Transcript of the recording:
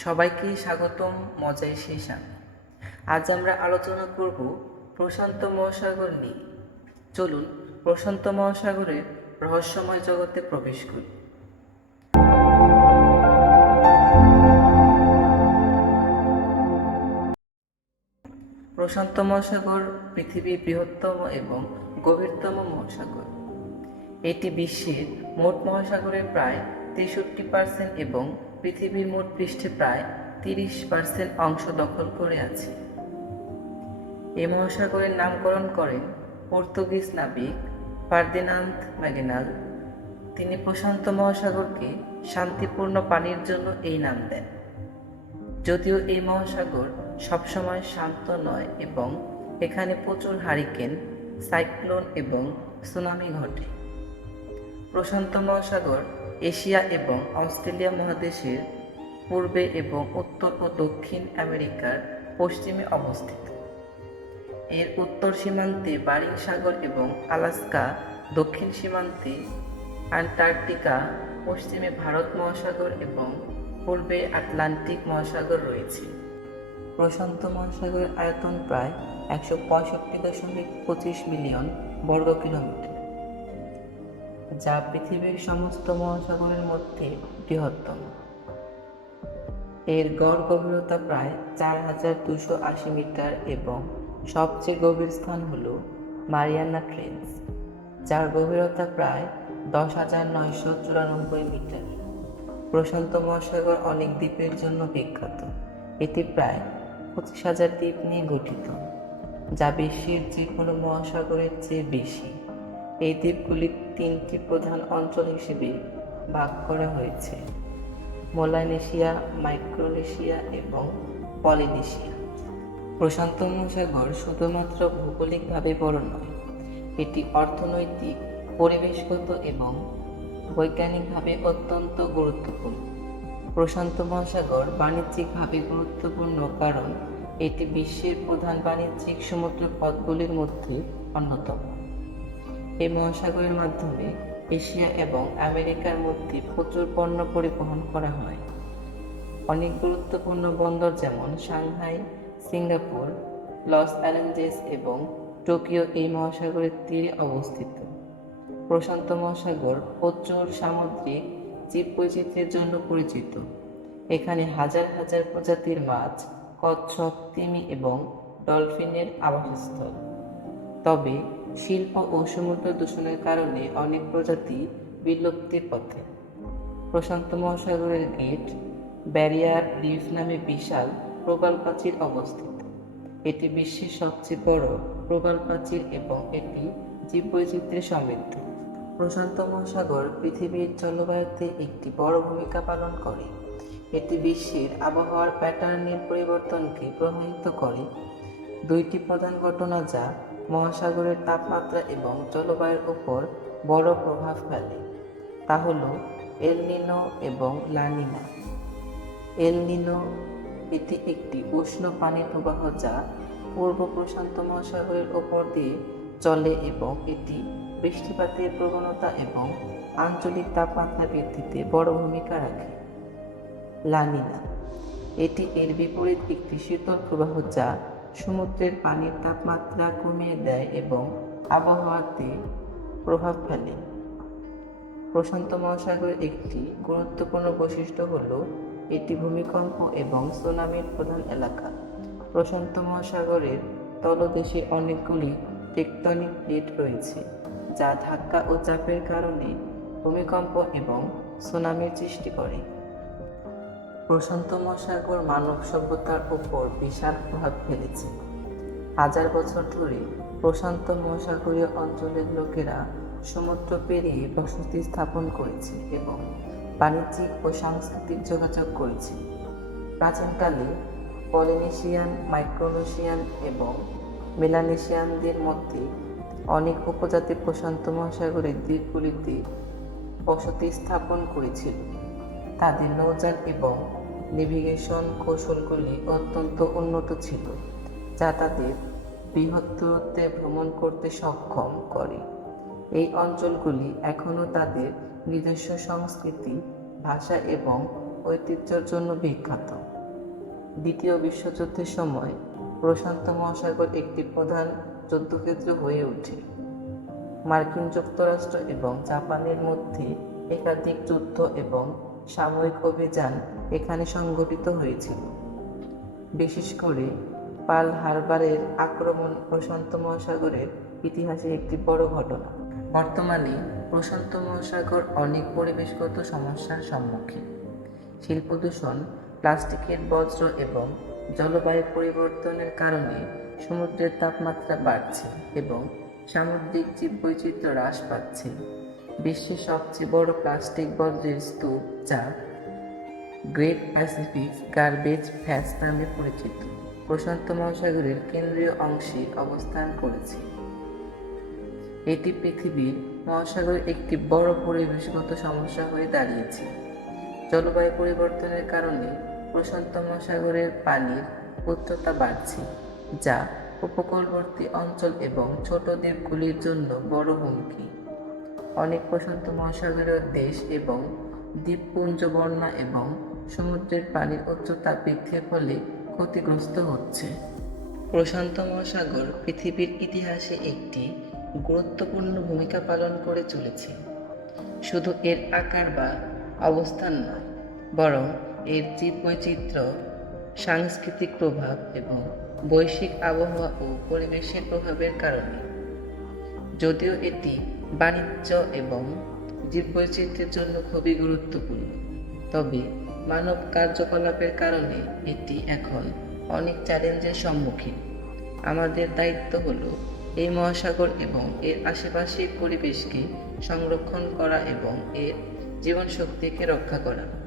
সবাইকে স্বাগতম মজায় সেই সামনে। আজ আমরা আলোচনা করব প্রশান্ত মহাসাগর নিয়ে। চলুন প্রশান্ত মহাসাগরের রহস্যময় জগতে প্রবেশ করি। প্রশান্ত মহাসাগর পৃথিবীর বৃহত্তম এবং গভীরতম মহাসাগর। এটি বিশ্বের মোট মহাসাগরের প্রায় 63% এবং পৃথিবীর মোট পৃষ্ঠে প্রায় 30% অংশ দখল করে আছে। এই মহাসাগরের নামকরণ করেন পর্তুগিজ নাবিক ফার্দিনান্দ ম্যাগেলান। তিনি প্রশান্ত মহাসাগরকে শান্তিপূর্ণ পানির জন্য এই নাম দেন। যদিও এই মহাসাগর সবসময় শান্ত নয় এবং এখানে প্রচুর হারিকেন, সাইক্লোন এবং সুনামি ঘটে। প্রশান্ত মহাসাগর এশিয়া এবং অস্ট্রেলিয়া মহাদেশের পূর্বে এবং উত্তর ও দক্ষিণ আমেরিকার পশ্চিমে অবস্থিত। এর উত্তর সীমান্তে বারিং সাগর এবং আলাস্কা, দক্ষিণ সীমান্তে অ্যান্টার্কটিকা, পশ্চিমে ভারত মহাসাগর এবং পূর্বে আটলান্টিক মহাসাগর রয়েছে। প্রশান্ত মহাসাগরের আয়তন প্রায় 165.25 মিলিয়ন বর্গ কিলোমিটার, যা পৃথিবীর সমস্ত মহাসাগরের মধ্যে বৃহত্তম। এর গড় গভীরতা প্রায় 4280 মিটার এবং সবচেয়ে গভীর স্থান হল মারিয়ানা ট্রেঞ্চ, যার গভীরতা প্রায় 10,994 মিটার। প্রশান্ত মহাসাগর অনেক দ্বীপের জন্য বিখ্যাত। এটি প্রায় 25,000 দ্বীপ নিয়ে গঠিত, যা বিশ্বের যে কোনো মহাসাগরের চেয়ে বেশি। এই দ্বীপগুলি 3টি প্রধান অঞ্চল হিসেবে ভাগ করা হয়েছে: মেলানেশিয়া, মাইক্রোনেশিয়া এবং পলিনেশিয়া। প্রশান্ত মহাসাগর শুধুমাত্র ভৌগোলিকভাবে বড় নয়, এটি অর্থনৈতিক, পরিবেশগত এবং বৈজ্ঞানিকভাবে অত্যন্ত গুরুত্বপূর্ণ। প্রশান্ত মহাসাগর বাণিজ্যিকভাবে গুরুত্বপূর্ণ কারণ এটি বিশ্বের প্রধান বাণিজ্যিক সমুদ্র পথগুলির মধ্যে অন্যতম। এই মহাসাগরের মাধ্যমে এশিয়া এবং আমেরিকার মধ্যে প্রচুর পণ্য পরিবহন করা হয়। অনেক গুরুত্বপূর্ণ বন্দর যেমন সাংহাই, সিঙ্গাপুর, লস অ্যাঞ্জেলেস এবং টোকিও এই মহাসাগরের তীরে অবস্থিত। প্রশান্ত মহাসাগর প্রচুর সামুদ্রিক জীববৈচিত্র্যের জন্য পরিচিত। এখানে হাজার হাজার প্রজাতির মাছ, কচ্ছপ, তিমি এবং ডলফিনের আবাসস্থল। তবে শিল্প ও সমুদ্র দূষণের কারণে অনেক প্রজাতি বিলুপ্তির পথে। প্রশান্ত মহাসাগরের গেট ব্যারিয়ার রিফ নামে বিশাল প্রবাল প্রাচীর অবস্থিত। এটি বিশ্বের সবচেয়ে বড় প্রবাল প্রাচীর এবং এটি জীববৈচিত্র্যে সমৃদ্ধ। প্রশান্ত মহাসাগর পৃথিবীর জলবায়ুতে একটি বড় ভূমিকা পালন করে। এটি বিশ্বের আবহাওয়ার প্যাটার্নের পরিবর্তনকে প্রভাবিত করে। দুইটি প্রধান ঘটনা যা মহাসাগরের তাপমাত্রা এবং জলবায়ুর উপর বড় প্রভাব ফেলে তা হল এল নিনো এবং লা নিনা। এল নিনো এটি একটি উষ্ণ পানির প্রবাহ যা পূর্ব প্রশান্ত মহাসাগরের উপর দিয়ে চলে এবং এটি বৃষ্টিপাতের প্রবণতা এবং আঞ্চলিক তাপমাত্রা বৃদ্ধিতে বড় ভূমিকা রাখে। লা নিনা এটি এর বিপরীত একটি শীতল প্রবাহ যা সমুদ্রের পানির তাপমাত্রা কমিয়ে দেয় এবং আবহাওয়াতে প্রভাব ফেলে। প্রশান্ত মহাসাগরের একটি গুরুত্বপূর্ণ বৈশিষ্ট্য হল এটি ভূমিকম্প এবং সুনামির প্রধান এলাকা। প্রশান্ত মহাসাগরের তলদেশে অনেকগুলি টেকটনিক প্লেট রয়েছে, যা ধাক্কা ও চাপের কারণে ভূমিকম্প এবং সুনামির সৃষ্টি করে। প্রশান্ত মহাসাগর মানব সভ্যতার উপর বিশাল প্রভাব ফেলেছে। হাজার বছর ধরে প্রশান্ত মহাসাগরীয় অঞ্চলের লোকেরা সমুদ্র পেরিয়ে বসতি স্থাপন করেছে এবং বাণিজ্যিক ও সাংস্কৃতিক যোগাযোগ করেছে। প্রাচীনকালে পলিনেশিয়ান, মাইক্রোনেশিয়ান এবং মেলানেশিয়ানদের মধ্যে অনেক উপজাতি প্রশান্ত মহাসাগরের দ্বীপগুলিতে বসতি স্থাপন করেছিল। তাদের নৌযান এবং নেভিগেশন কৌশলগুলি অত্যন্ত উন্নত ছিল, যা তাদের বৃহৎ দূরত্বে ভ্রমণ করতে সক্ষম করে। এই অঞ্চলগুলি এখনও তাদের নিজস্ব সংস্কৃতি, ভাষা এবং ঐতিহ্যের জন্য বিখ্যাত। দ্বিতীয় বিশ্বযুদ্ধের সময় প্রশান্ত মহাসাগর একটি প্রধান যুদ্ধক্ষেত্র হয়ে ওঠে। মার্কিন যুক্তরাষ্ট্র এবং জাপানের মধ্যে একাধিক যুদ্ধ এবং সামরিক অভিযান এখানে সংঘটিত হয়েছিল। বিশেষ করে পার্ল হারবারের আক্রমণ প্রশান্ত মহাসাগরের ইতিহাসে একটি বড় ঘটনা। বর্তমানে প্রশান্ত মহাসাগর অনেক পরিবেশগত সমস্যার সম্মুখীন। শিল্প দূষণ, প্লাস্টিকের বর্জ্য এবং জলবায়ু পরিবর্তনের কারণে সমুদ্রের তাপমাত্রা বাড়ছে এবং সামুদ্রিক জীববৈচিত্র্য হ্রাস পাচ্ছে। বিশ্বের সবচেয়ে বড় প্লাস্টিক বর্জ্যের স্তূপ, যা গ্রেট প্যাসিফিক গার্বেজ প্যাচ নামে পরিচিত, প্রশান্ত মহাসাগরের কেন্দ্রীয় অংশে অবস্থান করেছে। এটি পৃথিবীর মহাসাগরের একটি বড় পরিবেশগত সমস্যা হয়ে দাঁড়িয়েছে। জলবায়ু পরিবর্তনের কারণে প্রশান্ত মহাসাগরের পানির উচ্চতা বাড়ছে, যা উপকূলবর্তী অঞ্চল এবং ছোট দ্বীপগুলির জন্য বড় হুমকি। অনেক প্রশান্ত মহাসাগরীয় দেশ এবং দ্বীপপুঞ্জ বন্যা এবং সমুদ্রের পানির উচ্চতা বৃদ্ধির ফলে ক্ষতিগ্রস্ত হচ্ছে। প্রশান্ত মহাসাগর পৃথিবীর ইতিহাসে একটি গুরুত্বপূর্ণ ভূমিকা পালন করে চলেছে। শুধু এর আকার বা অবস্থান নয়, বরং এর জীববৈচিত্র্য, সাংস্কৃতিক প্রভাব এবং বৈশ্বিক আবহাওয়া ও পরিবেশের প্রভাবের কারণে। যদিও এটি বাণিজ্য এবং জীববৈচিত্র্যের জন্য খুবই গুরুত্বপূর্ণ, তবে মানব কার্যকলাপের কারণে এটি এখন অনেক চ্যালেঞ্জের সম্মুখীন। আমাদের দায়িত্ব হলো এই মহাসাগর এবং এর আশেপাশের পরিবেশকে সংরক্ষণ করা এবং এর জীবনশক্তিকে রক্ষা করা।